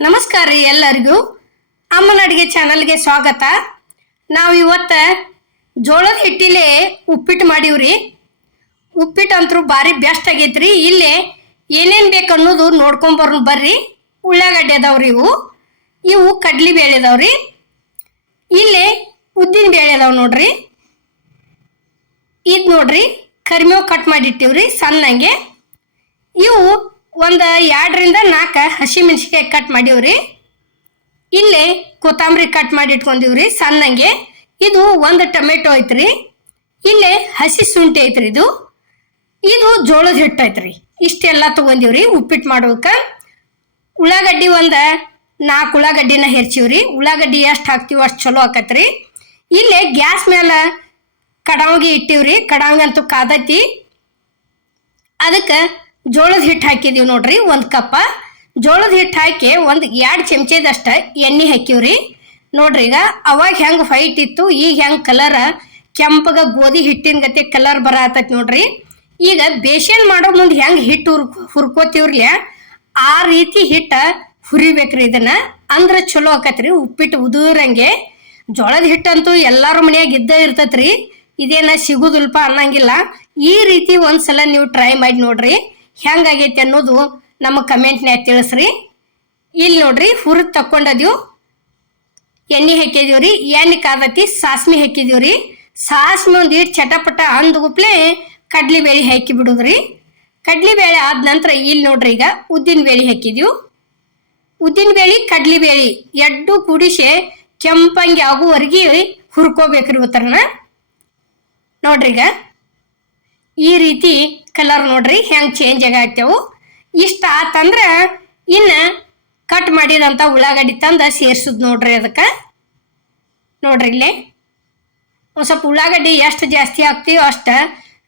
ನಮಸ್ಕಾರ ರೀ ಎಲ್ಲರಿಗೂ. ಅಮ್ಮನ ಅಡುಗೆ ಚಾನಲ್ಗೆ ಸ್ವಾಗತ. ನಾವು ಇವತ್ತು ಜೋಳದ ಹಿಟ್ಟಿಲೆ ಉಪ್ಪಿಟ್ಟು ಮಾಡೀವ್ರಿ. ಉಪ್ಪಿಟ್ಟು ಅಂತೂ ಭಾರಿ ಬೆಸ್ಟ್ ಆಗೈತ್ರಿ. ಇಲ್ಲೇ ಏನೇನು ಬೇಕು ಅನ್ನೋದು ನೋಡ್ಕೊಂಬರ್ ಬರ್ರಿ. ಉಳ್ಳಾಗಡ್ಡೆ ಅದಾವ್ರಿ ಇವು. ಇವು ಕಡ್ಲಿ ಬೇಳೆ ಅದಾವ್ರಿ. ಇಲ್ಲಿ ಉದ್ದಿನ ಬೇಳೆ ಅದಾವ ನೋಡ್ರಿ. ಇದು ನೋಡ್ರಿ ಕರಿಮೇವು ಕಟ್ ಮಾಡಿಟ್ಟಿವ್ರಿ ಸಣ್ಣಂಗೆ. ಇವು ಒಂದು ಎರಡರಿಂದ ನಾಲ್ಕು ಹಸಿಮೆಣ್ಸಿಕಾಯಿ ಕಟ್ ಮಾಡೀವ್ರಿ. ಇಲ್ಲಿ ಕೊತ್ತಂಬರಿ ಕಟ್ ಮಾಡಿ ಇಟ್ಕೊಂಡಿವ್ರಿ, ಸಣ್ಣಂಗೆ. ಇದು ಒಂದು ಟೊಮೆಟೊ ಐತ್ರಿ. ಇಲ್ಲೇ ಹಸಿ ಶುಂಠಿ ಐತ್ರಿ ಇದು. ಇದು ಜೋಳದ ಹಿಟ್ಟು ಐತ್ರಿ. ಇಷ್ಟೆಲ್ಲ ತೊಗೊಂಡಿವ್ರಿ ಉಪ್ಪಿಟ್ಟು ಮಾಡೋಕೆ. ಉಳ್ಳಾಗಡ್ಡಿ ಒಂದು ನಾಲ್ಕು ಉಳ್ಳಾಗಡ್ಡಿನ ಹೆರ್ಚಿವ್ರಿ. ಉಳ್ಳಾಗಡ್ಡಿ ಎಷ್ಟು ಹಾಕ್ತೀವಿ ಅಷ್ಟು ಚಲೋ ಆಕತ್ರಿ. ಇಲ್ಲೇ ಗ್ಯಾಸ್ ಮೇಲೆ ಕಡಾವಿಗೆ ಇಟ್ಟಿವ್ರಿ. ಕಡಾವಿಗೆ ಅಂತೂ ಕಾದತಿ ಅದಕ್ಕೆ ಜೋಳದ ಹಿಟ್ಟು ಹಾಕಿದೀವಿ ನೋಡ್ರಿ, ಒಂದು ಕಪ್ಪ. ಜೋಳದ ಹಿಟ್ಟು ಹಾಕಿ ಒಂದು ಎರಡು ಚಮಚದಷ್ಟ ಎಣ್ಣೆ ಹಾಕಿವ್ರಿ. ನೋಡ್ರಿ ಈಗ ಅವಾಗ ಹೆಂಗೆ ಫೈಟ್ ಇತ್ತು, ಈಗ ಹೆಂಗೆ ಕಲರ್ ಕೆಂಪಗ ಗೋಧಿ ಹಿಟ್ಟಿನ ಗತೆ ಕಲರ್ ಬರತೈತಿ ನೋಡ್ರಿ. ಈಗ ಬೇಸನ್ ಮಾಡೋ ಮುಂದೆ ಹೆಂಗೆ ಹಿಟ್ಟು ಹುರ್ ಆ ರೀತಿ ಹಿಟ್ಟ ಹುರಿಬೇಕ್ರಿ ಇದನ್ನ. ಅಂದ್ರೆ ಚಲೋ ಆಕತ್ರಿ, ಉಪ್ಪಿಟ್ಟು ಉದುರಂಗೆ. ಜೋಳದ ಹಿಟ್ಟಂತೂ ಎಲ್ಲಾರ ಮನೆಯಾಗ ಇದ್ದ ಇರ್ತೈತ್ರಿ. ಇದೇನ ಸಿಗುದಿಲ್ಪ ಅನ್ನಂಗಿಲ್ಲ. ಈ ರೀತಿ ಒಂದ್ಸಲ ನೀವು ಟ್ರೈ ಮಾಡಿ ನೋಡ್ರಿ. ಹೆಂಗಾಗೈತಿ ಅನ್ನೋದು ನಮ್ಮ ಕಮೆಂಟ್ನ್ಯಾಗ ತಿಳಿಸ್ರಿ. ಇಲ್ಲಿ ನೋಡ್ರಿ, ಹುರಿದು ತಕ್ಕೊಂಡದ್ಯು. ಎಣ್ಣೆ ಹಾಕಿದೀವ್ರಿ ಎಣ್ಣೆ ಕಾದತಿ, ಸಾಸ್ಮಿ ರೀ. ಸಾಸ್ಮಿ ಒಂದು ಇಟ್ಟು ಚಟಪಟ ಅಂದ್ಗುಪ್ಲೆ ಕಡ್ಲಿ ಬೇಳೆ ಹಾಕಿ ಬಿಡುದ್ರಿ ಕಡ್ಲಿ ಬೇಳೆ ಆದ ನಂತರ ಇಲ್ಲಿ ನೋಡ್ರಿ ಈಗ, ಉದ್ದಿನ ಬೇಳೆ ಹಾಕಿದೀವಿ ಉದ್ದಿನ ಬೇಳೆ, ಕಡ್ಲಿ ಬೇಳೆ, ಎಡ್ಡು ಕುಡಿಸಿ ಕೆಂಪಂಗೆ ಆಗುವರೆಗೆ ಹುರ್ಕೋಬೇಕ್ರಿ ಇವತ್ತರನ ನೋಡ್ರಿ ಈಗ. ಈ ರೀತಿ ಕಲರ್ ನೋಡ್ರಿ ಹೆಂಗೆ ಚೇಂಜ್ ಆಗತ್ತೆವು ಇಷ್ಟ ಆತಂದ್ರೆ ಇನ್ನು ಕಟ್ ಮಾಡಿದಂಥ ಉಳ್ಳಾಗಡ್ಡಿ ತಂದು ಸೇರ್ಸುದು ನೋಡ್ರಿ ಅದಕ್ಕೆ. ನೋಡ್ರಿ ಇಲ್ಲಿ. ಒಂದು ಸ್ವಲ್ಪ ಉಳ್ಳಾಗಡ್ಡಿ ಎಷ್ಟು ಜಾಸ್ತಿ ಹಾಕ್ತೀವೋ ಅಷ್ಟು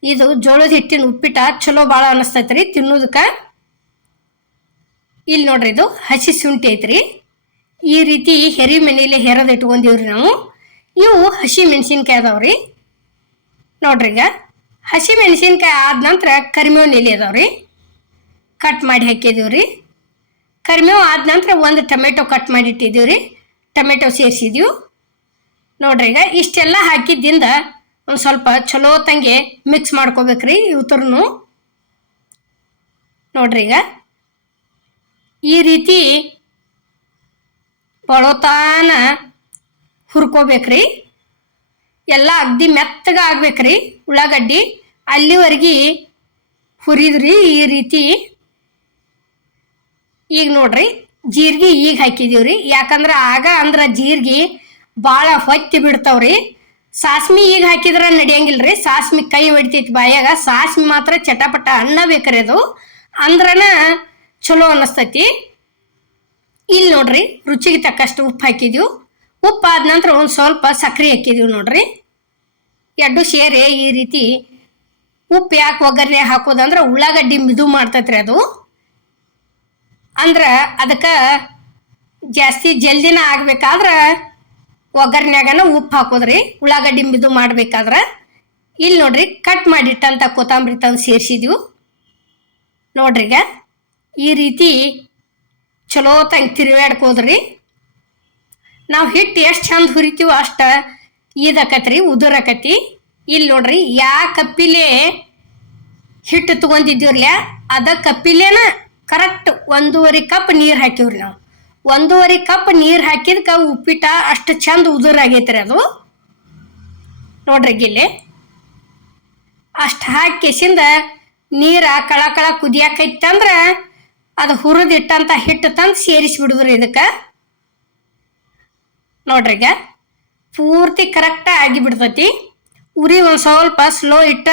ಇದು ಜೋಳದ ಹಿಟ್ಟಿನ ಉಪ್ಪಿಟ ಚಲೋ ಭಾಳ ಅನಿಸ್ತೈತ್ರಿ ತಿನ್ನೋದಕ್ಕೆ. ಇಲ್ಲಿ ನೋಡ್ರಿ ಇದು ಹಸಿ ಶುಂಠಿ ಐತ್ರಿ. ಈ ರೀತಿ ಹೆರಿ ಮನೇಲಿ ಹೆರದ ಇಟ್ಕೊಂಡಿವ್ರಿ ನಾವು. ಇವು ಹಸಿ ಮೆಣಸಿನ್ಕಾಯಿ ಅದಾವ್ರಿ. ನೋಡ್ರಿ ಈಗ. ಹಸಿ ಮೆಣಸಿನ್ಕಾಯಿ ಆದ ನಂತರ ಕರಿಮೇವು ನೆಲೆ ರೀ ಕಟ್ ಮಾಡಿ ಹಾಕಿದೀವ್ರಿ. ಕರಿಮೇವು ಆದ ನಂತರ ಒಂದು ಟೊಮೆಟೊ ಕಟ್ ಮಾಡಿ ರೀ ಟೊಮೆಟೊ ಸೇರಿಸಿದೀವಿ. ನೋಡ್ರಿ ಈಗ ಇಷ್ಟೆಲ್ಲ ಹಾಕಿದ್ದಿಂದ ಒಂದು ಸ್ವಲ್ಪ ಚಲೋ ತಂಗೆ ಮಿಕ್ಸ್ ಮಾಡ್ಕೋಬೇಕ್ರಿ ಇವತ್ತೂ ನೋಡ್ರಿ ಈಗ ಈ ರೀತಿ ಬಳೋತಾನ ಹುರ್ಕೋಬೇಕ್ರಿ. ಎಲ್ಲ ಅಗ್ದಿ ಮೆತ್ತಗ ಆಗ್ಬೇಕ್ರಿ ಉಳ್ಳಾಗಡ್ಡಿ. ಅಲ್ಲಿವರೆಗೆ ಹುರಿದ್ರಿ ಈ ರೀತಿ. ಈಗ ನೋಡ್ರಿ, ಜೀರಿಗೆ ಈಗ ಹಾಕಿದೀವ್ರಿ. ಯಾಕಂದ್ರೆ ಆಗ ಅಂದ್ರೆ ಜೀರಿಗೆ ಭಾಳ ಹೊತ್ತಿ ಬಿಡ್ತಾವ್ರಿ. ಸಾಸ್ಮಿ ಈಗ ಹಾಕಿದ್ರೆ ನಡೆಯಂಗಿಲ್ರಿ. ಸಾಸ್ಮಿ ಕೈ ಹೊಡಿತೈತಿ ಬಾಯಾಗ. ಸಾಸ್ಮಿ ಮಾತ್ರ ಚಟಪಟ ಅನ್ನ ಬೇಕ್ರಿ ಅದು. ಅಂದ್ರನ ಚಲೋ ಅನ್ನಿಸ್ತೈತಿ ಇಲ್ಲಿ ನೋಡ್ರಿ, ರುಚಿಗೆ ತಕ್ಕಷ್ಟು ಉಪ್ಪು ಹಾಕಿದೀವಿ. ಉಪ್ಪು ಆದ ನಂತರ ಒಂದು ಸ್ವಲ್ಪ ಸಕ್ಕರೆ ಹಾಕಿದೀವಿ ನೋಡ್ರಿ. ಎರಡು ಸೇರಿ ಈ ರೀತಿ ಉಪ್ಪು ಯಾಕೆ ಒಗ್ಗರಣೆ ಹಾಕೋದಂದ್ರೆ ಉಳ್ಳಾಗಡ್ಡಿ ಮಿದು ಮಾಡ್ತೈತ್ರಿ ಅದು. ಅಂದ್ರೆ ಅದಕ್ಕೆ ಜಾಸ್ತಿ ಜಲ್ದಿನ ಆಗ್ಬೇಕಾದ್ರೆ ಒಗ್ಗರಣೆಗನ ಉಪ್ಪು ಹಾಕೋದ್ರಿ, ಉಳ್ಳಾಗಡ್ಡಿ ಮಿದು ಮಾಡ್ಬೇಕಾದ್ರೆ. ಇಲ್ಲಿ ನೋಡ್ರಿ ಕಟ್ ಮಾಡಿಟ್ಟಂಥ ಕೊತ್ತಂಬರಿ ತಂದು ಸೇರಿಸಿದ್ವು. ನೋಡ್ರಿಗ ಈ ರೀತಿ ಚಲೋ ತಂಗೆ ತಿರುವಾಡ್ಕೋದ್ರಿ ನಾವು ಹಿಟ್ಟು ಎಷ್ಟು ಚಂದ ಹುರಿತೀವೋ ಅಷ್ಟು ಈದಕತ್ರಿ ಉದುರಕತಿ ಇಲ್ಲಿ ನೋಡ್ರಿ, ಯಾ ಕಪ್ಪಿಲೆ ಹಿಟ್ಟು ತೊಗೊಂಡಿದ್ದೀವ್ರಲ್ಲ ಅದ ಕಪ್ಪಿಲೇನ ಕರೆಕ್ಟ್ ಒಂದೂವರೆ ಕಪ್ ನೀರು ಹಾಕಿವ್ರಿ ನಾವು. ಒಂದೂವರೆ ಕಪ್ ನೀರು ಹಾಕಿದ್ಕ ಉಪ್ಪಿಟ ಅಷ್ಟು ಚಂದ ಉದುರಾಗೈತ್ರಿ ಅದು. ನೋಡ್ರಿ ಗಿಲ್ಲಿ. ಅಷ್ಟು ಹಾಕಿಸಿಂದ ನೀರ ಕಳ ಕಳ ಕುದಿಯಾಕೈತಂದ್ರೆ ಅದು ಹುರಿದಿಟ್ಟಂತ ಹಿಟ್ಟು ತಂದು ಸೇರಿಸ್ಬಿಡುದ್ರಿ ಇದಕ್ಕೆ. ನೋಡ್ರಿ ಈಗ ಪೂರ್ತಿ ಕರೆಕ್ಟ ಆಗಿ ಬಿಡ್ತೈತಿ. ಉರಿ ಸ್ವಲ್ಪ ಸ್ಲೋ ಇಟ್ಟ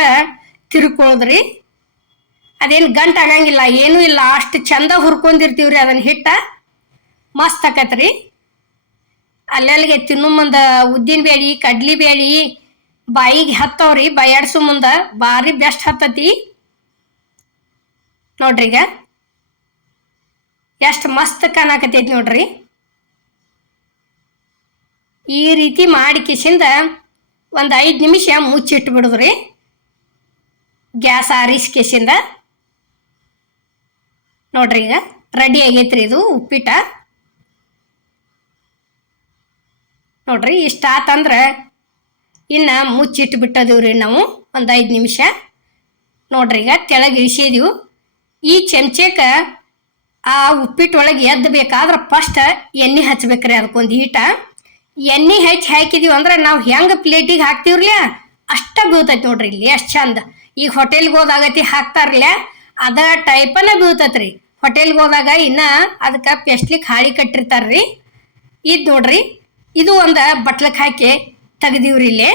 ತಿರ್ಕೊಳ್ಳೋದ್ರಿ ಅದೇನು ಗಂಟು ಆಗಂಗಿಲ್ಲ, ಏನೂ ಇಲ್ಲ, ಅಷ್ಟು ಚಂದ ಹುರ್ಕೊಂಡಿರ್ತೀವ್ರಿ ಅದನ್ನ ಹಿಟ್ಟ. ಮಸ್ತ್ ಆಕತ್ರಿ. ಅಲ್ಲಲ್ಲಿಗೆ ತಿನ್ನು ಮುಂದ ಉದ್ದಿನ ಬೇಳಿ, ಕಡ್ಲಿ ಬೇಳಿ, ಬಾಯಿಗೆ ಹತ್ತವ್ರಿ ಬಾಯಾಡ್ಸು ಮುಂದೆ ಭಾರಿ ಬೆಸ್ಟ್ ಹತ್ತತಿ. ನೋಡ್ರಿ ಈಗ. ಎಷ್ಟು ಮಸ್ತ್ ಕಾಣಕತ್ತೈತಿ ನೋಡ್ರಿ. ಈ ರೀತಿ ಮಾಡಿ ಕಿಸಿಂದ ಒಂದು ಐದು ನಿಮಿಷ ಮುಚ್ಚಿಟ್ಟು ಮುಚ್ಚಿಟ್ಬಿಡಿದ್ರಿ. ಗ್ಯಾಸ್ ಆರಿಸ್ಕೇಸಿಂದ. ನೋಡ್ರಿ ಈಗ ರೆಡಿ ಆಗೈತ್ರಿ ಇದು ಉಪ್ಪಿಟ ನೋಡ್ರಿ ಇಷ್ಟ ಆತಂದ್ರೆ ಇನ್ನು ಮುಚ್ಚಿಟ್ಟು ರೀ ನಾವು ಒಂದು ಐದು ನಿಮಿಷ. ನೋಡ್ರಿ ಈಗ ಕೆಳಗೆ ಇಳಿಸಿದೀವಿ. ಈ ಚಮಚಕ್ಕೆ ಆ ಉಪ್ಪಿಟ್ಟು ಒಳಗೆ ಎದ್ದು ಬೇಕಾದ್ರೆ ಫಸ್ಟ್ ಎಣ್ಣೆ ಹಚ್ಬೇಕ್ರಿ ಅದಕ್ಕೊಂದು ಹೀಟ. ಎಣ್ಣೆ ಹೆಚ್ಚಿ ಹಾಕಿದೀವಿ ಅಂದ್ರೆ ನಾವು ಹೆಂಗೆ ಪ್ಲೇಟಿಗೆ ಹಾಕ್ತಿವ್ರಲ್ಲ ಅಷ್ಟ ಬೀಳ್ತೈತಿ ನೋಡ್ರಿ ಇಲ್ಲಿ ಎಷ್ಟು ಚಂದ. ಈಗ ಹೋಟೆಲ್ಗೆ ಹೋದಾಗತಿ ಹಾಕ್ತಾರಲ್ಲ ಅದ ಟೈಪನ ಬೀಳ್ತೈತ್ರಿ. ಹೋಟೆಲ್ಗೆ ಹೋದಾಗ ಇನ್ನ ಅದಕ್ಕೆ ಪೆಸ್ಲಿಕ್ಕೆ ಹಾಳಿ ಕಟ್ಟಿರ್ತಾರ್ರಿ. ಇದು ನೋಡ್ರಿ, ಇದು ಒಂದು ಬಟ್ಲಕ್ಕೆ ಹಾಕಿ ತೆಗ್ದೀವ್ರಿ ಇಲ್ಲಿ.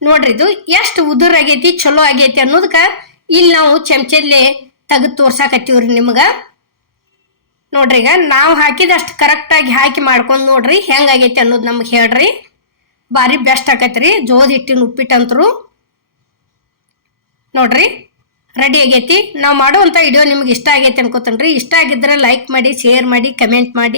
ನೋಡ್ರಿ ಇದು ಎಷ್ಟು ಉದುರ್ ಆಗೈತಿ ಚಲೋ ಆಗೈತಿ ಅನ್ನೋದಕ್ಕೆ ಇಲ್ಲಿ ನಾವು ಚಮಚಲ್ಲಿ ತೆಗೆದು ತೋರ್ಸಾಕತ್ತೀವ್ರಿ ನಿಮ್ಗೆ. ನೋಡ್ರಿ ಈಗ ನಾವು ಹಾಕಿದಷ್ಟು ಕರೆಕ್ಟಾಗಿ ಹಾಕಿ ಮಾಡ್ಕೊಂಡು ನೋಡ್ರಿ ಹೆಂಗಾಗೈತಿ ಅನ್ನೋದು ನಮ್ಗೆ ಹೇಳ್ರಿ. ಭಾರಿ ಬೆಸ್ಟ್ ಆಕೈತ್ರಿ ಜೋದ ಹಿಟ್ಟಿನ ಉಪ್ಪಿಟ್ಟಂತರು. ನೋಡ್ರಿ ರೆಡಿ ಆಗೈತಿ. ನಾವು ಮಾಡುವಂಥ ವಿಡಿಯೋ ನಿಮ್ಗೆ ಇಷ್ಟ ಆಗೈತಿ ಅನ್ಕೋತೇನ್ರಿ. ಇಷ್ಟ ಆಗಿದ್ರೆ ಲೈಕ್ ಮಾಡಿ ಶೇರ್ ಮಾಡಿ ಕಮೆಂಟ್ ಮಾಡಿ.